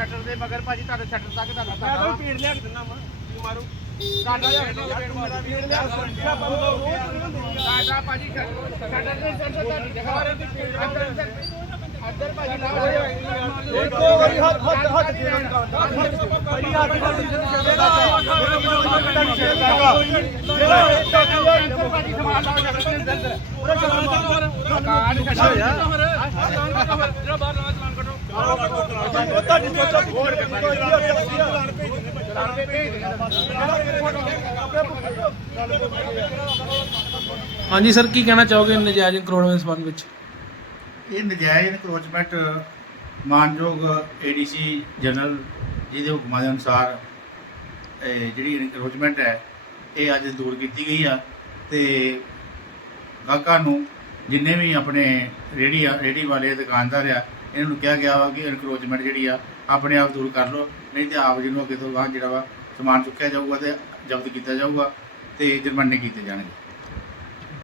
Shutter ਦੇ ਮਗਰ ਭਾਜੀ ਤੁਹਾਡੇ ਸ਼ਟਰ ਤੱਕ ਤੁਹਾਡਾ ਮੈਂ ਤਾਂ ਪੀੜ ਲਿਆ ਕੇ ਦਿੰਦਾ ਮਾਂ ਕੀ ਮਾਰੂ ਪੀੜ ਲਿਆ ਗਿਆ ਤੁਹਾਡਾ ਭਾਜੀ ਸ਼ਟਰ ਦੇ ਸੈਂਟਰ ਤੁਹਾਡੀ ਜਗ੍ਹਾ ਅੰਦਰ ਭਾਜੀ ਲਾਓ ਇੱਕੋ ਵਾਰੀ ਹੱਥ ਹੱਥ ਹੱਥ ਦੇ ਭਾਈ ਹੱਥ ਹੱਥ ਅੰਦਰ ਭਾਜੀ ਸਮਾਨ ਲਾਓ ਸ਼ਟਰ ਦੇ ਅੰਦਰ ਕਾਰਡ ਛੱਡੋ ਜਿਹੜਾ ਬਾਹਰ ਲਾਣਾ ਚਲਾਨ ਕੱਢੋ ਉਹ ਤੁਹਾਡੀ ਸੋਚੋ ਹੋਰ ਹਾਂਜੀ ਸਰ, ਕੀ ਕਹਿਣਾ ਚਾਹੋਗੇ ਨਜਾਇਜ਼ ਕਰੋੜਾਂ ਦੇ ਸੰਬੰਧ ਵਿੱਚ? ਇਹ ਨਜਾਇਜ਼ ਇਨਕਰੋਚਮੈਂਟ ਮਾਨਯੋਗ ਏਡੀਸੀ ਜਨਰਲ ਜਿਹਦੇ ਹੁਕਮਾਂ ਦੇ ਅਨੁਸਾਰ ਜਿਹੜੀ ਇਨਕਰੋਚਮੈਂਟ ਹੈ, ਇਹ ਅੱਜ ਦੂਰ ਕੀਤੀ ਗਈ ਆ ਤੇ ਗਾਹਕਾਂ ਨੂੰ ਜਿੰਨੇ ਵੀ ਆਪਣੇ ਰੇੜੀ ਆ ਰੇੜੀ ਵਾਲੇ ਦੁਕਾਨਦਾਰ ਆ ਇਹਨਾਂ ਨੂੰ ਕਿਹਾ ਗਿਆ ਵਾ ਕਿ ਇਨਕਰੋਚਮੈਂਟ ਜਿਹੜੀ ਆ, ਆਪਣੇ ਆਪ ਦੂਰ ਕਰ ਲਓ, ਨਹੀਂ ਤੇ ਆਪ ਜਿਹਨੂੰ ਅੱਗੇ ਤੋਂ ਬਾਅਦ ਜਿਹੜਾ ਵਾ ਸਮਾਨ ਚੁੱਕਿਆ ਜਾਊਗਾ ਤੇ ਜ਼ਬਤ ਕੀਤਾ ਜਾਊਗਾ ਤੇ ਜੁਰਮਾਨੇ ਕੀਤੇ ਜਾਣਗੇ।